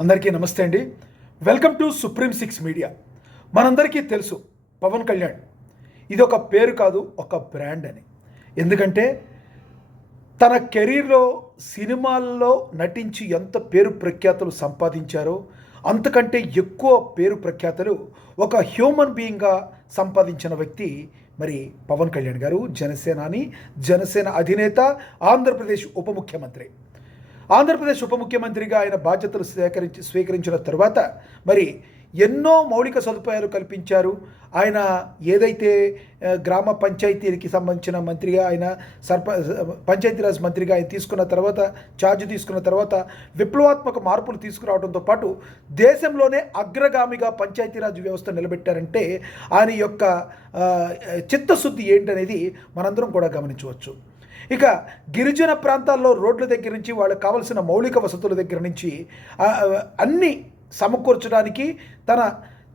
అందరికీ నమస్తే అండి. Welcome to supreme six media. మనందరికీ తెలుసు పవన్ కళ్యాణ్ ఇది ఒక పేరు కాదు, ఒక బ్రాండ్ అని. ఎందుకంటే తన కెరీర్లో సినిమాల్లో నటించి ఎంత పేరు ప్రఖ్యాతులు సంపాదించారో అంతకంటే ఎక్కువ పేరు ప్రఖ్యాతులు ఒక హ్యూమన్ బీయింగ్గా సంపాదించిన వ్యక్తి మరి పవన్ కళ్యాణ్ గారు. జనసేన అధినేత, ఆంధ్రప్రదేశ్ ఉప ముఖ్యమంత్రి. ఆంధ్రప్రదేశ్ ఉప ముఖ్యమంత్రిగా ఆయన బాధ్యతలు స్వీకరించిన తర్వాత మరి ఎన్నో మౌలిక సదుపాయాలు కల్పించారు. ఆయన ఏదైతే గ్రామ పంచాయతీలకి సంబంధించిన మంత్రిగా ఆయన పంచాయతీరాజ్ మంత్రిగా ఆయన ఛార్జ్ తీసుకున్న తర్వాత విప్లవాత్మక మార్పులు తీసుకురావడంతో పాటు దేశంలోనే అగ్రగామిగా పంచాయతీరాజ్ వ్యవస్థ నిలబెట్టారంటే ఆయన యొక్క చిత్తశుద్ధి ఏంటనేది మనందరం కూడా గమనించవచ్చు. ఇక గిరిజన ప్రాంతాల్లో రోడ్ల దగ్గర నుంచి వాళ్ళకి కావలసిన మౌలిక వసతుల దగ్గర నుంచి అన్నీ సమకూర్చడానికి తన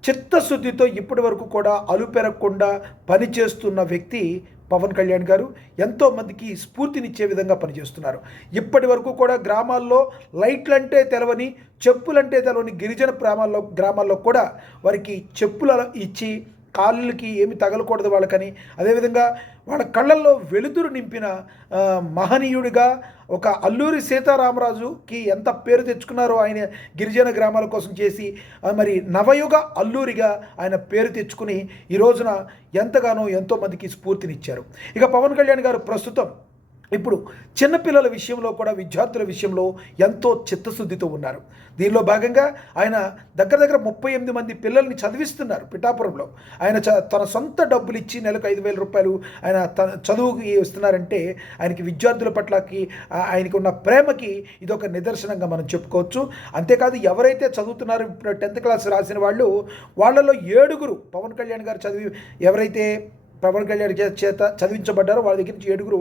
చిత్తశుద్ధితో ఇప్పటి వరకు కూడా అలుపెరగకుండా పనిచేస్తున్న వ్యక్తి పవన్ కళ్యాణ్ గారు. ఎంతోమందికి స్ఫూర్తినిచ్చే విధంగా పనిచేస్తున్నారు. ఇప్పటి వరకు కూడా గ్రామాల్లో లైట్లంటే తెలవని, చెప్పులంటే తెలవని గిరిజన గ్రామాల్లో కూడా వారికి చెప్పులు ఇచ్చి కాళ్ళకి ఏమి తగలకూడదు వాళ్ళకని, అదేవిధంగా వాళ్ళ కళ్ళల్లో వెలుతురు నింపిన మహనీయుడిగా ఒక అల్లూరి సీతారామరాజుకి ఎంత పేరు తెచ్చుకున్నారో ఆయన గిరిజన గ్రామాల కోసం చేసి మరి నవయుగ అల్లూరిగా ఆయన పేరు తెచ్చుకుని ఈ రోజున ఎంతగానో ఎంతోమందికి స్ఫూర్తినిచ్చారు. ఇక పవన్ కళ్యాణ్ గారు ప్రస్తుతం ఇప్పుడు చిన్నపిల్లల విషయంలో కూడా, విద్యార్థుల విషయంలో ఎంతో చిత్తశుద్ధితో ఉన్నారు. దీనిలో భాగంగా ఆయన దగ్గర 38 మంది పిల్లల్ని చదివిస్తున్నారు పిఠాపురంలో. ఆయన తన సొంత డబ్బులు ఇచ్చి నెలకు 5,000 రూపాయలు ఆయన చదువుకి ఇస్తున్నారంటే ఆయనకి విద్యార్థుల పట్లకి ఆయనకు ఉన్న ప్రేమకి ఇదొక నిదర్శనంగా మనం చెప్పుకోవచ్చు. అంతేకాదు ఎవరైతే చదువుతున్నారో ఇప్పుడు 10th క్లాస్ రాసిన వాళ్ళలో 7 పవన్ కళ్యాణ్ గారు ఎవరైతే పవన్ కళ్యాణ్ చేత చదివించబడ్డారో వాళ్ళ దగ్గర నుంచి 7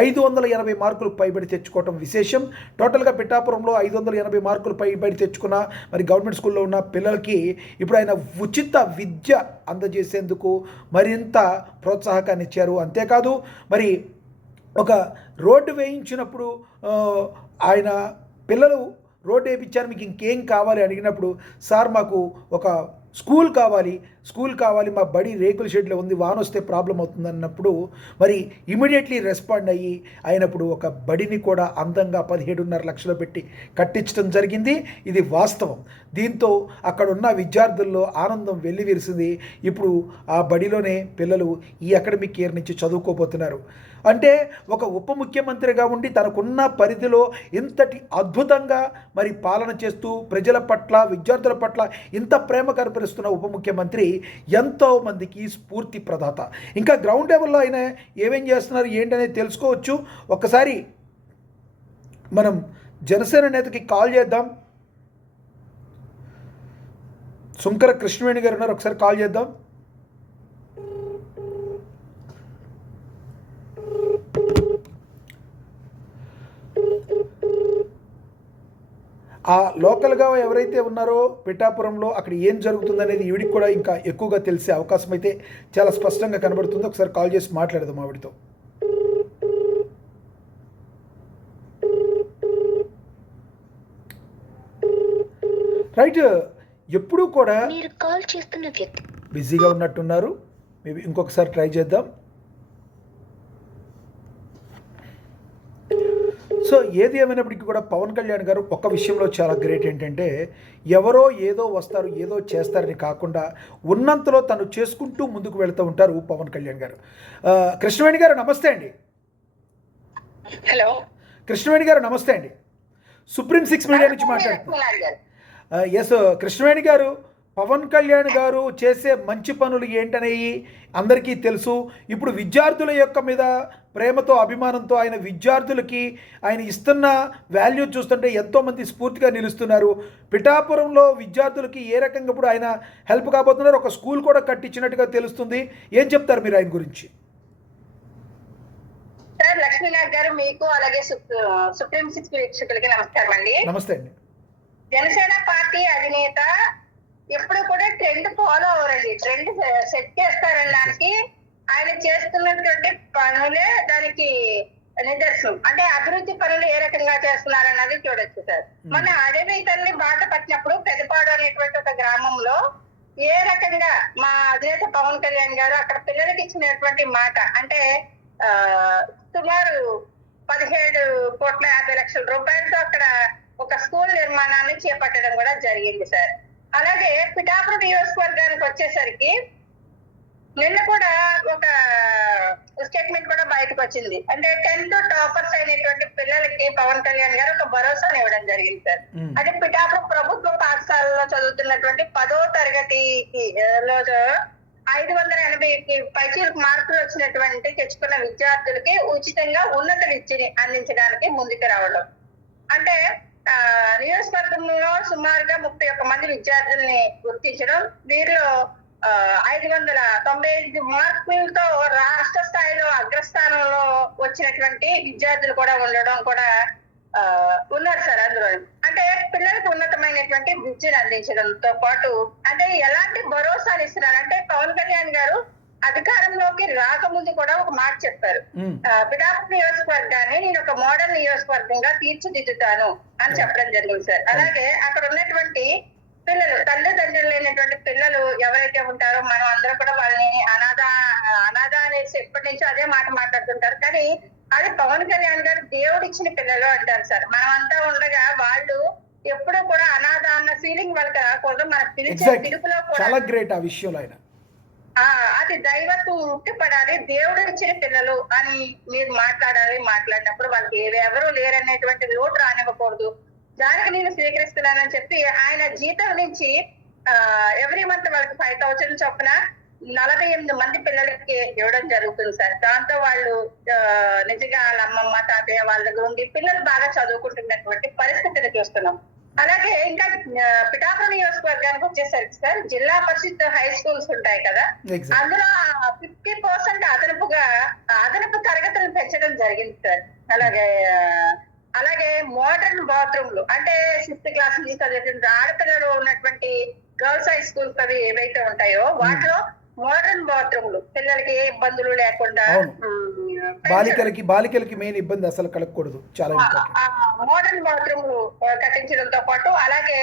580 మార్కులు పైబడి తెచ్చుకోవటం విశేషం. టోటల్గా పిఠాపురంలో 580 మార్కులు పైబడి తెచ్చుకున్న మరి గవర్నమెంట్ స్కూల్లో ఉన్న పిల్లలకి ఇప్పుడు ఆయన ఉచిత విద్య అందజేసేందుకు మరింత ప్రోత్సాహకాన్ని ఇచ్చారు. అంతేకాదు మరి ఒక రోడ్డు వేయించినప్పుడు ఆయన పిల్లలు రోడ్డు వేయించారు, మీకు ఇంకేం కావాలి అడిగినప్పుడు, సార్ మాకు ఒక స్కూల్ కావాలి, మా బడి రేకుల షెడ్లో ఉంది, వాన వస్తే ప్రాబ్లం అవుతుంది అన్నప్పుడు మరి ఇమీడియట్లీ రెస్పాండ్ అయ్యి అయినప్పుడు ఒక బడిని కూడా అందంగా 17.5 లక్షలు పెట్టి కట్టించడం జరిగింది. ఇది వాస్తవం. దీంతో అక్కడ ఉన్న విద్యార్థుల్లో ఆనందం వెల్లివిరిసింది. ఇప్పుడు ఆ బడిలోనే పిల్లలు ఈ అకాడమిక్ ఇయర్ నుంచి చదువుకోబోతున్నారు. అంటే ఒక ఉప ముఖ్యమంత్రిగా ఉండి తనకున్న పరిధిలో ఇంతటి అద్భుతంగా మరి పాలన చేస్తూ ప్రజల పట్ల, విద్యార్థుల పట్ల ఇంత ప్రేమ కనపరుస్తున్న ఉప ముఖ్యమంత్రి ఎంతోమందికి స్ఫూర్తి ప్రదాత. ఇంకా గ్రౌండ్ లెవెల్లో ఆయన ఏమేం చేస్తున్నారు ఏంటనేది తెలుసుకోవచ్చు. ఒక్కసారి మనం జనసేన నేతకి కాల్ చేద్దాం. సుంకర కృష్ణవేణి గారు ఉన్నారు, ఒకసారి కాల్ చేద్దాం. ఆ లోకల్గా ఎవరైతే ఉన్నారో పిఠాపురంలో అక్కడ ఏం జరుగుతుందనేది ఈవిడికి కూడా ఇంకా ఎక్కువగా తెలిసే అవకాశం అయితే చాలా స్పష్టంగా కనబడుతుంది. ఒకసారి కాల్ చేసి మాట్లాడదాం ఆవిడతో. రైట్, ఎప్పుడూ కూడా బిజీగా ఉన్నట్టున్నారు. మేబీ ఇంకొకసారి ట్రై చేద్దాం. సో ఏది ఏమైనప్పటికీ కూడా పవన్ కళ్యాణ్ గారు ఒక్క విషయంలో చాలా గ్రేట్. ఏంటంటే ఎవరో ఏదో వస్తారు, ఏదో చేస్తారని కాకుండా ఉన్నంతలో తను చేసుకుంటూ ముందుకు వెళ్తూ ఉంటారు పవన్ కళ్యాణ్ గారు. కృష్ణవేణి గారు నమస్తే అండి. హలో కృష్ణవేణి గారు నమస్తే అండి. సుప్రీం సిక్స్ మీడియా నుంచి మాట్లాడుతున్నారు. ఎస్ కృష్ణవేణి గారు, పవన్ కళ్యాణ్ గారు చేసే మంచి పనులు ఏంటనేవి అందరికీ తెలుసు. ఇప్పుడు విద్యార్థుల యొక్క మీద ప్రేమతో, అభిమానంతో ఆయన విద్యార్థులకి ఆయన ఇస్తున్న వాల్యూ చూస్తుంటే ఎంతోమంది స్ఫూర్తిగా నిలుస్తున్నారు. పిఠాపురంలో విద్యార్థులకి ఏ రకంగా ఇప్పుడు ఆయన హెల్ప్ కాబోతున్నారు, ఒక స్కూల్ కూడా కట్టించినట్టుగా తెలుస్తుంది. ఏం చెప్తారు మీరు ఆయన గురించి? సార్, లక్ష్మీనాథ్ గారు, మీకు అలాగే సుప్రీం సిక్స్ వీక్షకులకి నమస్కారం అండి. నమస్తే అండి. జనసేన పార్టీ అధినేత ఎప్పుడు కూడా ట్రెండ్ ఫాలో అవ్వరండి. ట్రెండ్ సెట్ చేస్తారనడానికి ఆయన చేస్తున్నటువంటి పనులే దానికి నిదర్శనం. అంటే అభివృద్ధి పనులు ఏ రకంగా చేస్తున్నారు అన్నది చూడొచ్చు సార్. మన అడవి తల్లి బాట పట్టినప్పుడు పెదపాడు అనేటువంటి ఒక గ్రామంలో ఏ రకంగా మా అధినేత పవన్ కళ్యాణ్ గారు అక్కడ పిల్లలకి ఇచ్చినటువంటి మాట అంటే ఆ సుమారు 17,50,00,000 రూపాయలతో అక్కడ ఒక స్కూల్ నిర్మాణాన్ని చేపట్టడం కూడా జరిగింది సార్. అలాగే పిఠాపురం నియోజకవర్గానికి వచ్చేసరికి నిన్న కూడా ఒక స్టేట్మెంట్ కూడా బయటకు వచ్చింది. అంటే 10th టాపర్స్ అయినటువంటి పిల్లలకి పవన్ కళ్యాణ్ గారు ఒక భరోసాని ఇవ్వడం జరిగింది సార్. అది పిఠాపురం ప్రభుత్వ పాఠశాలలో చదువుతున్నటువంటి 10వ తరగతి లో 580కి పైచీలకు మార్కులు వచ్చినటువంటి తెచ్చుకున్న విద్యార్థులకి ఉచితంగా ఉన్నత విద్యని అందించడానికి ముందుకు రావడం. అంటే నియోజకవర్గంలో సుమారుగా 31 మంది విద్యార్థుల్ని గుర్తించడం, వీరిలో 595 మార్కులతో రాష్ట్ర స్థాయిలో అగ్రస్థానంలో వచ్చినటువంటి విద్యార్థులు కూడా ఉండడం కూడా ఉన్నారు సార్ అందులో. అంటే పిల్లలకు ఉన్నతమైనటువంటి విద్యను అందించడంతో పాటు అంటే ఎలాంటి భరోసాలు ఇస్తున్నారు అంటే పవన్ కళ్యాణ్ గారు అధికారంలోకి రాకముందు కూడా ఒక మాట చెప్పారు. పిఠాపురం నియోజకవర్గాన్ని నేను ఒక మోడల్ నియోజకవర్గంగా తీర్చిదిద్దుతాను అని చెప్పడం జరిగింది సార్. అలాగే అక్కడ ఉన్నటువంటి పిల్లలు తల్లిదండ్రులు లేనటువంటి పిల్లలు ఎవరైతే ఉంటారో మనం అందరూ కూడా వాళ్ళని అనాథ అనేసి ఎప్పటి నుంచో అదే మాట మాట్లాడుతుంటారు. కానీ అది పవన్ కళ్యాణ్ గారు దేవుడు ఇచ్చిన పిల్లలు అంటారు సార్. మనం అంతా ఉండగా వాళ్ళు ఎప్పుడూ కూడా అనాథ అన్న ఫీలింగ్ వాళ్ళకి రాకూడదు. మన పిలిచే పిలుపులో చాలా గ్రేట్ ఆ విషయంలో ఆయన అది దైవత్వం ఉట్టిపడాలి, దేవుడు ఇచ్చిన పిల్లలు అని మీరు మాట్లాడినప్పుడు వాళ్ళకి ఎవరు లేరనేటువంటి లోటు రానివ్వకూడదు. దానికి నేను స్వీకరిస్తున్నానని చెప్పి ఆయన జీతం నుంచి ఎవ్రీ మంత్ వాళ్ళకి 5,000 చొప్పున 48 మంది పిల్లలకి ఇవ్వడం జరుగుతుంది సార్. దాంతో వాళ్ళు నిజంగా వాళ్ళ అమ్మమ్మ తాతయ్య వాళ్ళ దగ్గర ఉండి పిల్లలు బాగా చదువుకుంటున్నటువంటి పరిస్థితిని చూస్తున్నాం. అలాగే ఇంకా పిఠాపురం నియోజకవర్గానికి వచ్చేసరికి సార్ జిల్లా పరిషత్ హై స్కూల్స్ ఉంటాయి కదా, అందులో 50% అదనపు తరగతులు పెంచడం జరిగింది సార్. అలాగే మోడర్న్ బాత్రూమ్లు అంటే 6th క్లాస్ నుంచి చదివేటువంటి ఆడపిల్లలు ఉన్నటువంటి గర్ల్స్ హై స్కూల్స్ అవి ఏవైతే ఉంటాయో వాటిలో మోడర్న్ బాత్రూమ్లు పిల్లలకి ఏ ఇబ్బందులు లేకుండా బాలికలకి మెయిన్ ఇబ్బంది అసలు కలగకూడదు, చాలా మోడర్న్ బాత్రూమ్లు కట్టించడంతో పాటు అలాగే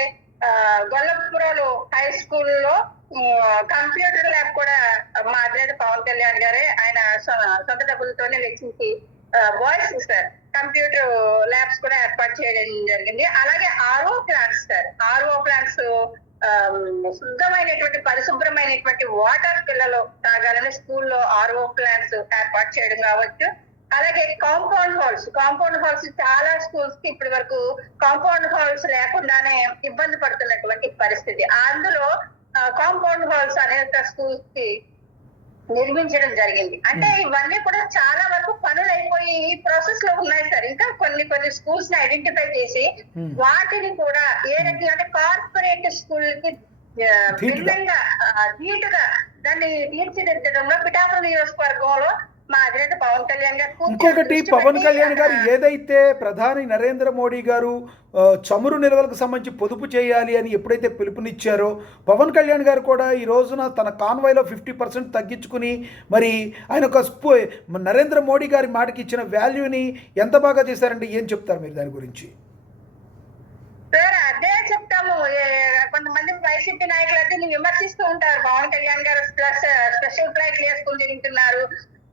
గొల్లపురంలో హై స్కూల్లో కంప్యూటర్ ల్యాబ్ కూడా మా అధినేత పవన్ కళ్యాణ్ గారే ఆయన సొంత డబ్బులతోనే వెచ్చించి బాయ్స్ సార్ కంప్యూటర్ ల్యాబ్స్ కూడా ఏర్పాటు చేయడం జరిగింది. అలాగే RO plants sir, RO plants శుద్ధమైనటువంటి పరిశుభ్రమైనటువంటి వాటర్ పిల్లలు తాగాలని స్కూల్లో ఆర్ఓ ప్లాంట్స్ ఏర్పాటు చేయడం కావచ్చు. అలాగే కాంపౌండ్ హాల్స్ చాలా స్కూల్స్ కి ఇప్పటి వరకు కాంపౌండ్ హాల్స్ లేకుండానే ఇబ్బంది పడుతున్నటువంటి పరిస్థితి. అందులో కాంపౌండ్ హాల్స్ అనేక స్కూల్స్ కి నిర్మించడం జరిగింది. అంటే ఇవన్నీ కూడా చాలా వరకు పనులు అయిపోయి ప్రాసెస్ లో ఉన్నాయి సార్. ఇంకా కొన్ని స్కూల్స్ ని ఐడెంటిఫై చేసి వాటిని కూడా ఏ రకంగా అంటే కార్పొరేట్ స్కూల్ కి భిన్నంగా ధీటుగా దాన్ని తీర్చిదిద్దడంలో పిఠాపురం నియోజకవర్గంలో మా అధినేత పవన్ కళ్యాణ్ గారు ఇంకొకటి పవన్ కళ్యాణ్ గారు ఏదైతే ప్రధాని నరేంద్ర మోడీ గారు చమురు నిల్వలకు సంబంధించి పొదుపు చేయాలి అని ఎప్పుడైతే పిలుపునిచ్చారో పవన్ కళ్యాణ్ గారు కూడా ఈ రోజున తన కాన్వాయ్లో 50% తగ్గించుకుని మరి ఆయన ఒక నరేంద్ర మోడీ గారి మాటకి ఇచ్చిన వాల్యూని ఎంత బాగా చేశారంటే ఏం చెప్తారు మీరు దాని గురించి? సార్ అదే చెప్తాము. కొంతమంది వైసీపీ నాయకులు అయితే విమర్శిస్తూ ఉంటారు, పవన్ కళ్యాణ్ గారు స్పెషల్ ఫ్లైట్లు వేసుకుని తింటున్నారు,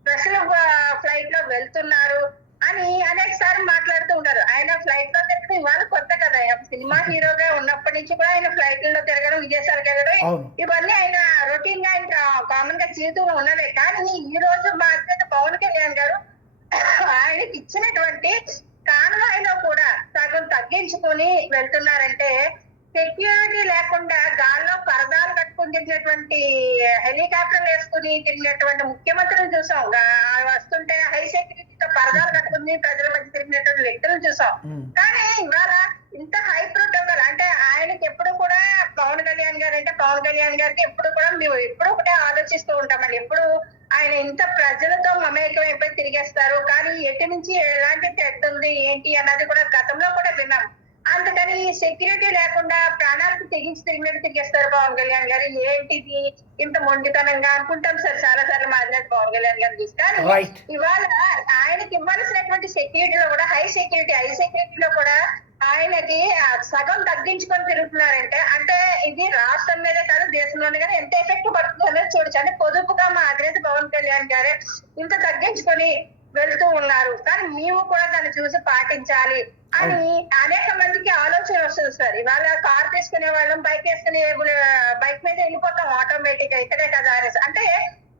స్పెషల్ ఫ్లైట్ లో వెళ్తున్నారు అని అనేక సార్లు మాట్లాడుతూ ఉంటారు. ఆయన ఫ్లైట్ లో తిరగడం ఇవాళ కొత్త కదా, సినిమా హీరోగా ఉన్నప్పటి నుంచి కూడా ఆయన ఫ్లైట్లలో తిరగడం, విదేశాలకు వెళ్ళడం ఇవన్నీ ఆయన రొటీన్ గా ఆయన కామన్ గా జీవితంలో ఉన్నదే. కానీ ఈ రోజు మా అధినేత పవన్ కళ్యాణ్ గారు ఆయనకి ఇచ్చినటువంటి కాన్వాయ్లో కూడా సగం తగ్గించుకొని వెళ్తున్నారంటే సెక్యూరిటీ లేకుండా గాల్లో పరదాలు కట్టుకుని తిరిగినటువంటి హెలికాప్టర్లు వేసుకుని తిరిగినటువంటి ముఖ్యమంత్రిని చూసాం. వస్తుంటే హై సెక్యూరిటీతో పరదాలు కట్టుకుని ప్రజల మధ్య తిరిగినటువంటి వ్యక్తులను చూసాం. కానీ ఇవాళ ఇంత హై ప్రోటోకాల్ అంటే ఆయనకి ఎప్పుడు కూడా పవన్ కళ్యాణ్ గారికి ఎప్పుడు కూడా మేము ఎప్పుడు ఒకటే ఆలోచిస్తూ ఉంటామండి. ఎప్పుడు ఆయన ఇంత ప్రజలతో మమేకం అయిపోయి తిరిగేస్తారు, కానీ ఎటు నుంచి ఎలాంటి థ్రెట్ ఉంది ఏంటి అన్నది కూడా గతంలో కూడా విన్నాం. అందుకని సెక్యూరిటీ లేకుండా ప్రాణాలకు తెగించి తిరిగినట్టు తిరిగేస్తారు పవన్ కళ్యాణ్ గారు. ఏంటిది ఇంత మొండితనంగా అనుకుంటాం సార్ చాలా సార్లు మాట్లాడి పవన్ కళ్యాణ్ గారు చూసి. కానీ Right. ఇవాళ ఆయనకి ఇవ్వాల్సినటువంటి సెక్యూరిటీలో కూడా హై సెక్యూరిటీలో కూడా ఆయనకి సగం తగ్గించుకొని తిరుగుతున్నారంటే అంటే ఇది రాష్ట్రం మీదే కాదు దేశంలోనే కానీ ఎంత ఎఫెక్ట్ పడుతుంది అనేది చూడొచ్చు. అంటే పొదుపుగా మా అధినేత పవన్ కళ్యాణ్ గారే ఇంత తగ్గించుకొని వెళ్తూ ఉన్నారు. కానీ మేము కూడా దాన్ని చూసి పాటించాలి అని అనేక మందికి ఆలోచన వస్తుంది సార్. ఇవాళ కార్ తీసుకునే వాళ్ళం బైక్ బైక్ మీద వెళ్ళిపోతాం ఆటోమేటిక్ గా ఇక్కడే కదా అనేసి. అంటే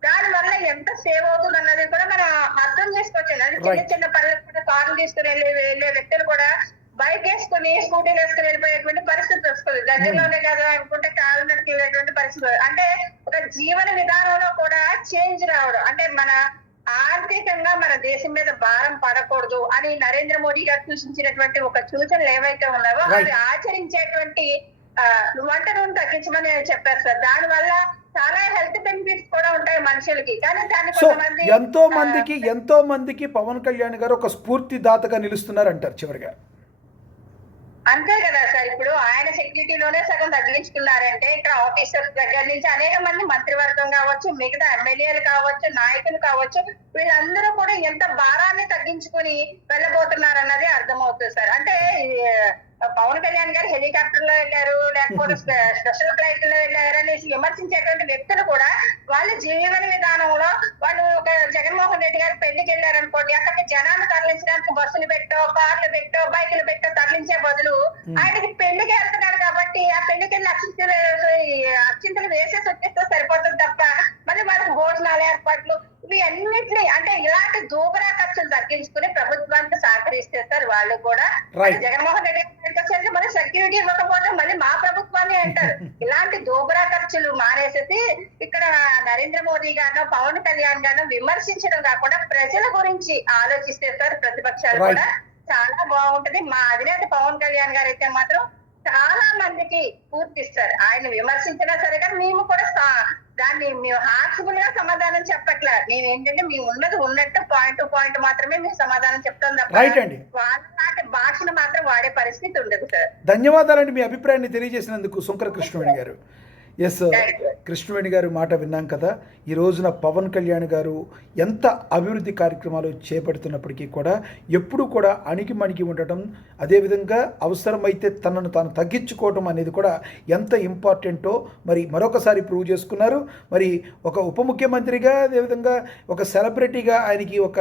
దాని వల్ల ఎంత సేవ్ అవుతుంది అన్నది కూడా మనం అర్థం చేసుకోవచ్చు. అది చిన్న చిన్న పనులకు కూడా కార్లు తీసుకుని వెళ్ళే వ్యక్తులు కూడా బైక్ వేసుకుని స్కూటీలు వేసుకుని వెళ్ళిపోయేటువంటి పరిస్థితి వస్తుంది. దగ్గరలోనే కదా అనుకుంటే కాళ్ళు నడికి వెళ్ళేటువంటి పరిస్థితి. అంటే ఒక జీవన విధానంలో కూడా చేంజ్ రావడం అంటే మన ఆర్థికంగా మన దేశం మీద భారం పడకూడదు అని నరేంద్ర మోడీ గారు సూచించినటువంటి ఒక సూచనలు ఏవైతే ఉన్నావో అవి ఆచరించేటువంటి వంట నూనె తగ్గించమని చెప్పారు సార్. దాని వల్ల చాలా హెల్త్ బెనిఫిట్స్ కూడా ఉంటాయి మనుషులకి. కానీ దాన్ని కొంతమంది ఎంతో మందికి పవన్ కళ్యాణ్ గారు ఒక స్ఫూర్తిదాతగా నిలుస్తున్నారు అంటారు చివరిగా. అంతే కదా సార్. ఇప్పుడు ఆయన సెక్యూరిటీలోనే సగం తగ్గించుకున్నారంటే ఇక్కడ ఆఫీసర్స్ దగ్గర నుంచి అనేక మంది మంత్రివర్గం కావచ్చు, మిగతా ఎమ్మెల్యేలు కావచ్చు, నాయకులు కావచ్చు, వీళ్ళందరూ కూడా ఎంత భారాన్ని తగ్గించుకుని వెళ్ళబోతున్నారు అన్నది అర్థమవుతుంది సార్. అంటే పవన్ కళ్యాణ్ గారు హెలికాప్టర్ లో వెళ్ళారు లేకపోతే స్పెషల్ ఫ్లైట్ లో వెళ్ళారు అనేసి విమర్శించేటువంటి వ్యక్తులు కూడా వాళ్ళ జీవన విధానంలో వాళ్ళు ఒక జగన్మోహన్ రెడ్డి గారు పెళ్లికి వెళ్ళారు అనుకోండి, అక్కడికి జనాన్ని తరలించడానికి బస్సులు పెట్టో కార్లు పెట్టో బైకులు పెట్టో తరలించే బదులు ఆయనకి పెళ్లికి వెళ్తున్నాడు కాబట్టి ఆ పెళ్లికి వెళ్ళి అక్షింతలు వేసేసి వచ్చేస్తే సరిపోతుంది తప్ప మళ్ళీ వాళ్ళకి భోజనాలు ఏర్పాట్లు ఇవి అన్నిటినీ అంటే ఇలాంటి దూబరా ఖర్చులు తగ్గించుకుని ప్రభుత్వానికి సహకరిస్తే సార్ వాళ్ళు కూడా. జగన్మోహన్ రెడ్డి గారికి మళ్ళీ సెక్యూరిటీ ఇవ్వకపోతే మళ్ళీ మా ప్రభుత్వాన్ని అంటారు. ఇలాంటి దూబరా ఖర్చులు మానేసేసి ఇక్కడ నరేంద్ర మోదీ గారు పవన్ కళ్యాణ్ గారు విమర్శించడం కాకుండా ప్రజల గురించి ఆలోచిస్తే సార్ ప్రతిపక్షాలు కూడా చాలా బాగుంటది. మా అధినేత పవన్ కళ్యాణ్ గారు అయితే మాత్రం చాలా మందికి పూర్తిస్తారు. ఆయన విమర్శించినా సరే కానీ మేము కూడా దాన్ని మేము హార్ట్ఫుల్ గా సమాధానం చెప్పట్లే. మేము ఏంటంటే మేము ఉన్నది ఉన్నట్టు పాయింట్ టు పాయింట్ మాత్రమే మేము సమాధానం చెప్తాం తప్ప వాళ్ళ నాటి భాషను మాత్రం వాడే పరిస్థితి ఉండదు సార్. ధన్యవాదాలండి మీ అభిప్రాయాన్ని తెలియజేసినందుకు శంకర కృష్ణవేణి గారు. ఎస్, కృష్ణవేణి గారు మాట విన్నాం కదా. ఈ రోజున పవన్ కళ్యాణ్ గారు ఎంత అభివృద్ధి కార్యక్రమాలు చేపడుతున్నప్పటికీ కూడా ఎప్పుడు కూడా అణిగిమణిగి ఉండటం, అదేవిధంగా అవసరమైతే తనను తాను తగ్గించుకోవటం అనేది కూడా ఎంత ఇంపార్టెంటో మరి మరొకసారి ప్రూవ్ చేసుకున్నారు. మరి ఒక ఉప ముఖ్యమంత్రిగా అదేవిధంగా ఒక సెలబ్రిటీగా ఆయనకి ఒక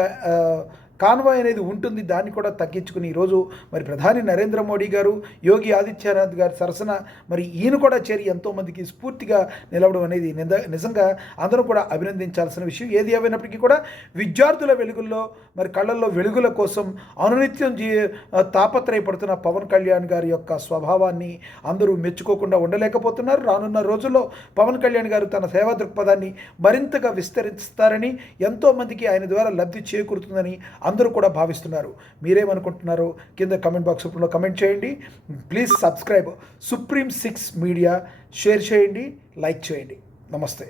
కాన్వాయ్ అనేది ఉంటుంది, దాన్ని కూడా తగ్గించుకుని ఈరోజు మరి ప్రధాని నరేంద్ర మోడీ గారు యోగి ఆదిత్యనాథ్ గారి సరసన మరి ఈయన కూడా చేరి ఎంతోమందికి స్ఫూర్తిగా నిలవడం అనేది నిజంగా అందరూ కూడా అభినందించాల్సిన విషయం. ఏది ఏమైనప్పటికీ కూడా విద్యార్థుల వెలుగుల్లో మరి కళ్ళల్లో వెలుగుల కోసం అనునిత్యం తాపత్రయపడుతున్న పవన్ కళ్యాణ్ గారి యొక్క స్వభావాన్ని అందరూ మెచ్చుకోకుండా ఉండలేకపోతున్నారు. రానున్న రోజుల్లో పవన్ కళ్యాణ్ గారు తన సేవా దృక్పథాన్ని మరింతగా విస్తరిస్తారని, ఎంతోమందికి ఆయన ద్వారా లబ్ధి చేకూరుతుందని అందరూ కూడా భావిస్తున్నారు. మీరేమనుకుంటున్నారో కింద కమెంట్ బాక్స్ రూపంలో కమెంట్ చేయండి. Please subscribe supreme 6 media, share చేయండి, లైక్ చేయండి. నమస్తే.